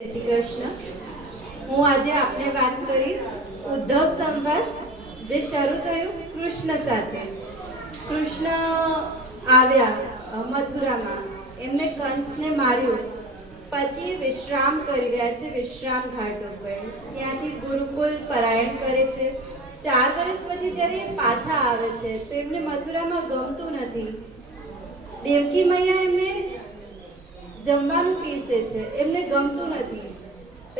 જય શ્રી કૃષ્ણ. હું આજે આપને વાત કરીશ ઉદ્ધવ સંવાદ જે શરૂ થયું કૃષ્ણ સાથે. કૃષ્ણ આવ્યા મથુરામાં, એમને કંસને માર્યું, પછી વિશ્રામ કરી રહ્યા છે વિશ્રામ ઘાટ ઉપર. ત્યાંથી ગુરુકુલ પરાયણ કરે છે. 4 વર્ષ પછી જ્યારે પાછા આવે છે તો એમને મથુરામાં ગમતું નથી. દેવકી મૈયા એમને જમવાનું પીરસે છે, એમને ગમતું નથી,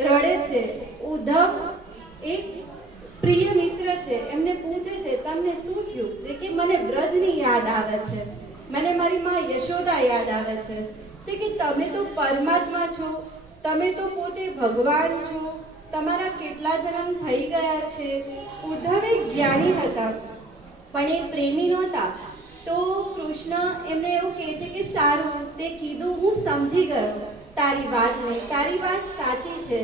રડે છે. ઉદ્ધવ એક પ્રિય મિત્ર છે, એમને પૂછે છે તમને શું થયું? તો કે મને વ્રજની યાદ આવે છે, મને મારી માં યશોદા યાદ આવે છે. તો કે તમે તો પરમાત્મા છો, તમે તો પોતે ભગવાન છો, તમારા કેટલા જન્મ થઈ ગયા છે. ઉદ્ધવ એક જ્ઞાની હતા પણ એ પ્રેમી નહોતા. તો કૃષ્ણ એમને એવું કહે છે કે સારું, તે કીધું હું સમજી ગયો તારી વાતને, તારી વાત સાચી છે.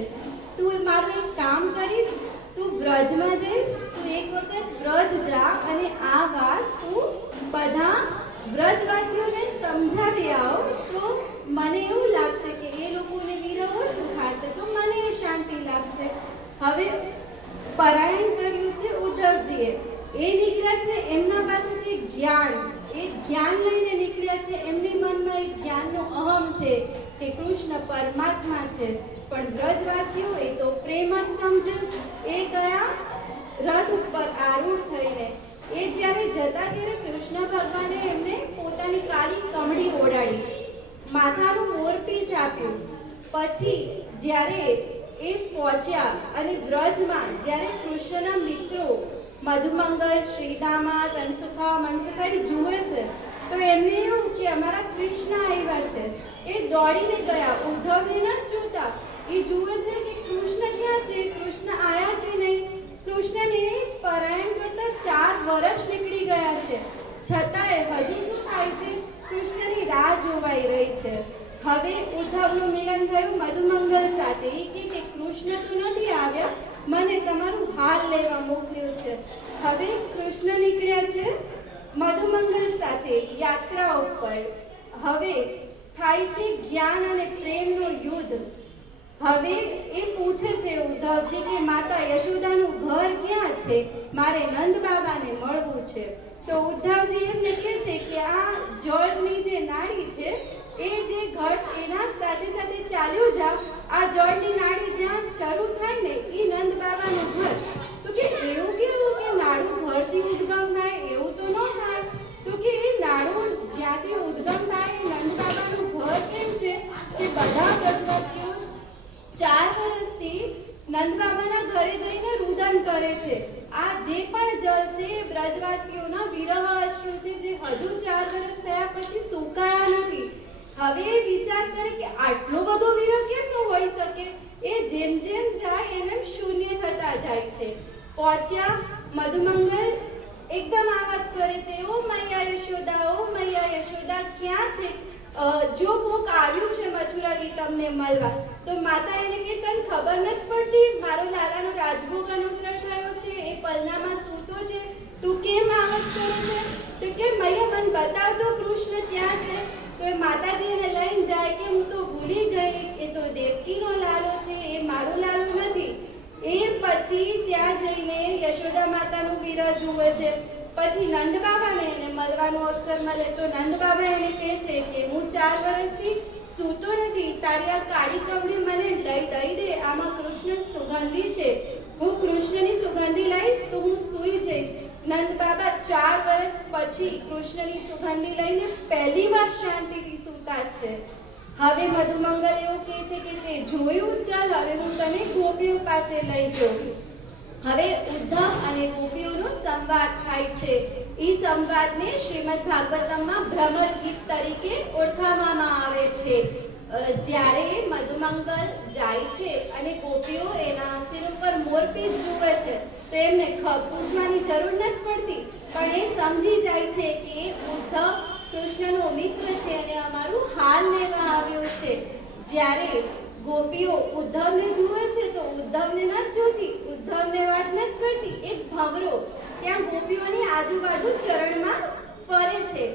તું મારું એક કામ કરીશ, તું વ્રજમાં જઈશ, તું એક વખત વ્રજ જા અને આ વાત તું બધા વ્રજવાસીઓને સમજાવી આવ, તો મને એવું લાગશે કે એ લોકોને વિરહ ઓછું ખાશે, તો મને એ શાંતિ લાગશે. હવે પરાયણ કર્યું છે ઉદ્ધવજીએ. એ નીકળ્યા છે, એમના પાસે છે જ્ઞાન, એ જ્ઞાન લઈને નીકળ્યા છે. એમની મનમાં એક જ્ઞાનનો અહમ છે કે કૃષ્ણ પરમાત્મા છે. પણ વ્રજવાસીઓ એ તો પ્રેમ જ સમજે. એ ગયા રથ ઉપર આરૂઢ થઈને. એ જ્યારે જતા ત્યારે કૃષ્ણ ભગવાને એમને પોતાની કાળી કમળી ઓઢાડી, માથાનું મોરપીંછ આપ્યું. પછી જ્યારે એ પહોંચ્યા અને વ્રજમાં જ્યારે કૃષ્ણના મિત્રો મધુમંગલ, શ્રીદામા, તનસુખા, મનસુખા એ જુએ છે તો એમને એવું કે અમારા કૃષ્ણ આવ્યા છે. એ દોડીને ગયા, ઉદ્ધવને ન જોતા. એ જુએ છે કે કૃષ્ણ ક્યાં છે, કૃષ્ણ આયા કે નહીં. કૃષ્ણને પરાયણ કરતા 4 વર્ષ નીકળી ગયા છે, છતાંય હજુ શું થાય છે, કૃષ્ણની રાહ જોવાઈ રહી છે. હવે ઉદ્ધવનું મિલન થયું મધુમંગલ સાથે. એ કે કૃષ્ણ તો નથી આવ્યા, મને તમારું હાલ લેવા મોકલ્યું છે. હવે કૃષ્ણ નીકળ્યા છે મધુમંગલ સાથે યાત્રા ઉપર. હવે થાય છે જ્ઞાન અને પ્રેમનો યુદ્ધ. હવે એ પૂછે છે ઉદ્ધવજી કે માતા યશોદાનું ઘર ક્યાં છે, મારે નંદ બાબાને મળવું છે. તો ઉદ્ધવજી એમને કહે છે કે આ જળની જે નાળી છે, એ જે ઘટ એના સાથે સાથે ચાલ્યું જાવ, આ જળની નાળી જ્યાં શરૂ થાય ને એ નંદ બાબાનું ઘર. તો કે એવું કેવું કે નાળું ઘરથી ઉદ્ગમ થાય, એવું તો ન થાય. તો કે એ નાળું જ્યાંથી ઉદ્ગમ થાય એ નંદ બાબાનું ઘર કેમ છે કે બધા વ્રજવાસીઓ 4 વર્ષથી નંદ બાબાના ઘરે જઈને રુદન કરે છે. આ જે પણ જળ છે એ વ્રજવાસીઓના વિરહ અશ્રુ છે, જે હજુ 4 વર્ષ થયા પછી સુકાયા નથી. હવે એ વિચાર કરે કે આટલો બધો વિરહ કેમનો હોઈ શકે. એ જેમ જેમ જાય એમ એમ શૂન્ય થતા જાય છે. પહોંચ્યા મધુમંગલ, એકદમ આવાજ કરે છે, ઓ મૈયા યશોદા, ઓ મૈયા યશોદા ક્યાં છે? જો કોક આવ્યું છે મથુરાથી તમને મળવા. તો માતા એને કે તને ખબર નથી પડતી, મારો લાલાનો રાજભોગ અનુસરણ થયો છે, એ પલનામાં સૂતો છે, તું કેમ આવાજ કરે છે? તો કે મૈયા મને બતાવ તો કૃષ્ણ ક્યાં છે. તો એ માતાજી એને લઈને જાય કે હું તો ભૂલી ગઈ, એ તો દેવકીનો લાલો છે, એ મારો લાલો નથી. એ પછી ત્યાં જઈને યશોદા માતાનું વિરહ જુએ છે. પછી નંદ બાબાને એને મળવાનો અવસર મળે તો નંદ બાબા એને કહે છે કે હું 4 વર્ષથી સૂતો નથી, તારી આ કાળી કમળી મને લઈ દઈ દે, આમાં કૃષ્ણ સુગંધી છે, હું કૃષ્ણની સુગંધી લઈશ તો હું સૂઈ જઈશ. નંદ બાબા 4 વર્ષ પછી કૃષ્ણની સુગંધી લઈને પહેલી વાર શાંતિથી સૂતા છે. હવે મધુમંગલ એવું કહે છે કે તે જોયું, ચાલ હવે હું તને ગોપીઓ પાસે લઈ જાઉં. હવે ઉદ્ધવ અને ગોપીઓનો સંવાદ થાય છે. એ સંવાદને શ્રીમદ ભાગવતમમાં ભ્રમર ગીત તરીકે ઓળખાવવામાં આવે છે. જ્યારે મધુમંગલ જાય છે અને ગોપીઓ એના શિર ઉપર મોરપીંછ જુએ છે તો એમને પૂછવાની જરૂર નથી પડતી, પણ એ સમજી જાય છે કે ઉદ્ધવ કૃષ્ણનો મિત્ર છે અને અમારું હાલ લેવા આવ્યો છે. જ્યારે ગોપીઓ ઉદ્ધવને જુએ છે તો ઉદ્ધવને નથી જોતી, ઉદ્ધવને વાત નથી કરતી. એક ભંવરો ત્યાં ગોપીઓની આજુબાજુ ચરણમાં ફરે છે.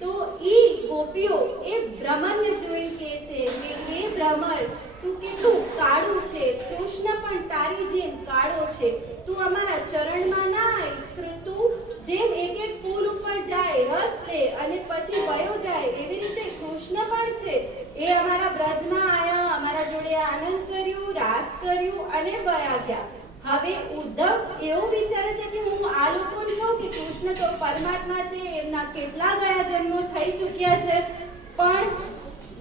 તો ઈ ગોપીઓ એ ભ્રમરને જોઈ કહે છે કે હે ભ્રમર, તું કેટલું કાળું છે, કૃષ્ણ પણ તારી જેમ કાળો છે, તું અમારા ચરણમાં ના આવીશ, તું જેમ એક એક ફૂલ ઉપર જાય, રસ લે અને પછી વયો જાય, એવી રીતે કૃષ્ણ પણ છે, એ અમારા બ્રજમાં આવ્યા, અમારા જોડે આનંદ કર્યું, રાસ કર્યું અને વયા ગયા. હવે ઉદ્ધવ એવું વિચારે છે કે હું આ લોકોને કહું કે કૃષ્ણ તો પરમાત્મા છે, એમના કેટલા ગયા જન્મો થઈ ચૂક્યા છે, પણ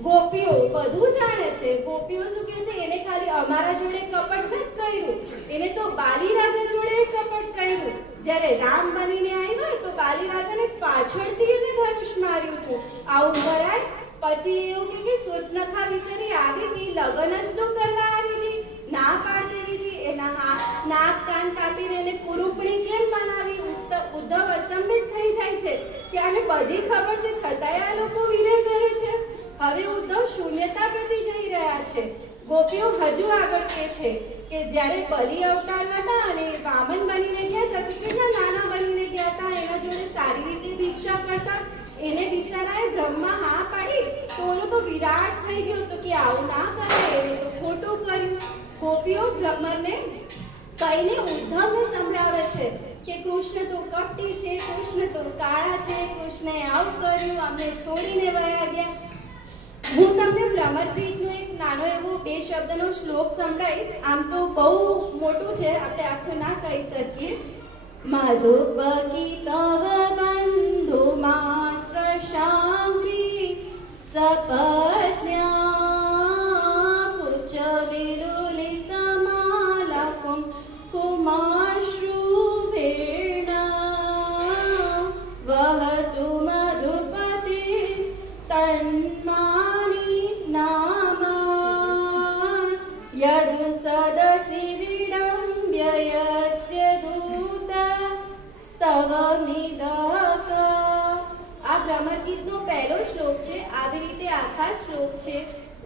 ગોપીઓ બધું જાણે છે. ગોપીઓ શું કહે છે, એને ખાલી અમારા જોડે કપટ નથી કર્યું, એને તો બાલી રાજા જોડે કપટ કર્યું. જ્યારે રામ બનીને આવ્યા તો બાલી રાજાને પાછળથી એને ધનુષ માર્યું હતું. આવું કરાય? પછી એવું કે સુર્પનખા બિચારી આવી હતી, લગ્ન જ તો કરવા આવી હતી, ના પાડ દેવી હતી, એના નાક કાન કાપીને એને કુરૂપણી કેમ બનાવી? ઉદ્ધવ અચંબિત થઈ જાય છે કે આને બધી ખબર છે છતાંય આ લોકો વિરહ કરે છે. હવે ઉદ્ધવ શૂન્યતા પ્રતિ જઈ રહ્યા છે. ગોપીઓ હજુ આગળ કહે છે કે જ્યારે બલિ અવતાર હતા અને વામન બનીને ગયા હતા તો કેટલા નાના બનીને ગયા હતા, એના જોડે સારી રીતે ભિક્ષા કરતા, એને બિચારાએ બ્રહ્મા હા પાડી તો ઓલો તો વિરાટ થઈ ગયો તો કે આવું ના કરાય, એને તો ખોટું કર્યું. ગોપીઓ ભ્રમરને કહીને ઉદ્ધવને સંભળાવે છે કે કૃષ્ણ તો કપટી છે, કૃષ્ણ તો કાળા છે, કૃષ્ણએ આવું કર્યું, અમને છોડીને વયા ગયા. હું તમને ભ્રમરપ્રીતનો એક નાનો એવો 2 શબ્દનો શ્લોક સંભળાવીશ. આમ તો બહુ મોટું છે, આપણે આખું ના કહી શકીએ. મધુપકી તવ બંધુ માસ્ત્રશાંગ્રી સપત્ન્યા કુચ વિલુલિત માલકુમ કુમાશ્રુભીર્ણા વહતુ મધુપતિસ તન્માની નામા યદુ સદસી વિડમ્બ્ય યસ્ય દૂત સ્તવમિદક. આ ભ્રમર ગીતનો પહેલો શ્લોક છે. આવી રીતે આખા શ્લોક છે.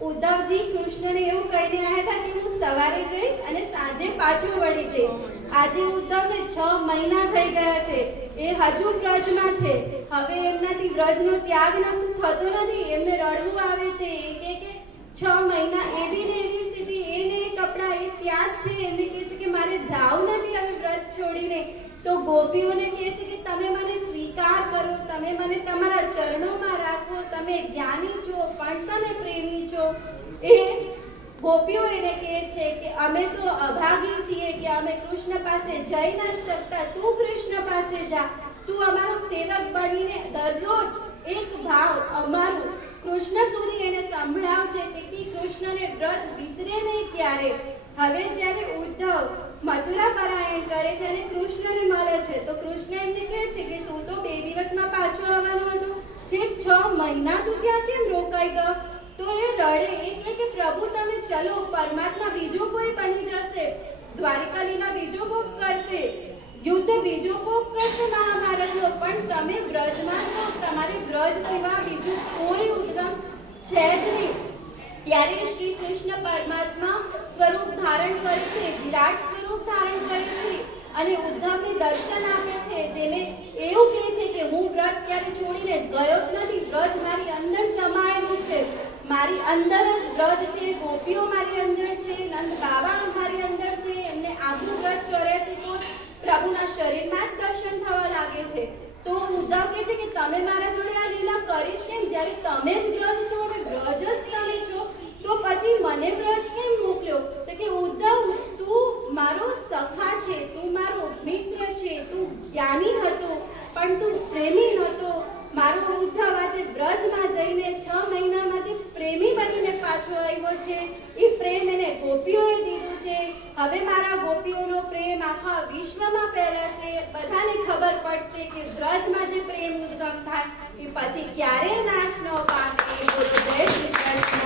ઉદ્ધવજી કૃષ્ણને એવું કહીને આવ્યા હતા કે હું સવારે જઈશ અને સાંજે પાછો વળી જઈશ. આજે ઉદ્ધવને 6 મહિના થઈ ગયા છે, એ હજુ વ્રજમાં છે. હવે એમનાથી વ્રજનો ત્યાગ થતો નથી, એમને રડવું આવે છે. એ કે 6 મહિના એવી ને એવી સ્થિતિ, એને કપડા એ ત્યાં જ છે, એમને કહે છે કે મારે જાવું નથી હવે વ્રજ છોડીને. તો ગોપીઓને કહે છે કે તમે મને સ્વીકાર કરો, તમે મને તમારા ચરણોમાં રાખો, તમે જ્ઞાની છો પણ તમે પ્રેમી છો. એ ગોપીઓ એને કહે છે કે અમે તો અભાગી છીએ કે અમે કૃષ્ણ પાસે જઈ નથી શકતા, તું કૃષ્ણ પાસે જા, તું અમારો સેવક બનીને દરરોજ એક ભાવ અમારું કૃષ્ણ સુધી એને સંભળાવજે, તેથી કૃષ્ણને વ્રજ વિસરે નહીં ક્યારે. હવે જ્યારે ઉદ્ધવ મથુરા પરાયણ કરે છે અને કૃષ્ણને મળે છે તો કૃષ્ણ એમને કહે છે કે તું તો 2 દિવસમાં પાછો આવવાનો હતો, છેક 6 મહિના તું ત્યાં કેમ રોકાઈ ગયો? તો એ રડે, એ કહે કે પ્રભુ તમે ચલો, પરમાત્મા બીજો કોઈ બની જશે, દ્વારિકા લીલા બીજો કોક કરશે, યુદ્ધ બીજો કોક કરશે મહાભારતનો, પણ તમે વ્રજમાં છો, તમારી વ્રજ સિવાય બીજું કોઈ ઉદ્ગમ છે જ નહીં. ત્યારે શ્રી કૃષ્ણ પરમાત્મા સ્વરૂપ ધારણ કરે છે, વિરાટ સ્વરૂપ ધારણ કરે છે અને ઉદ્ધવને દર્શન આપે છે, જેને એવું કહે છે કે હું વ્રજ ક્યારે છોડીને ગયો જ નથી, વ્રજ મારી અંદર સમાયેલું છે, મારી અંદર જ વ્રજ છે, ગોપીઓ મારી અંદર છે, નંદ બાબા મારી અંદર છે, એમને આખું વ્રજ 84 કોષ પ્રભુના શરીરમાં જ દર્શન થવા લાગે છે. તો ઉદ્ધવ કહે છે કે તમે મારા જોડે આ લીલા કરી કેમ, જ્યારે તમે જ વ્રજ છો અને વ્રજ જ તમે છો તો પછી મને વ્રજ કેમ મોકલ્યો? તો કે ઉદ્ધવ તું મારો સખા છે, તું મારો મિત્ર છે, તું જ્ઞાની હતો પણ તું પ્રેમી નહોતો. મારો ઉદ્ધવ આજે વ્રજમાં જઈને 6 મહિનામાં જે પ્રેમી બનીને પાછો આવ્યો છે, એ પ્રેમ એને ગોપીઓએ દીધું છે. હવે મારા ગોપીઓનો પ્રેમ આખા વિશ્વમાં ફેલાશે, બધાને ખબર પડશે કે વ્રજમાં જે પ્રેમ ઉદ્ગમ થાય એ પછી ક્યારેય નાશ ન પામે. બોલો જય શ્રી કૃષ્ણ.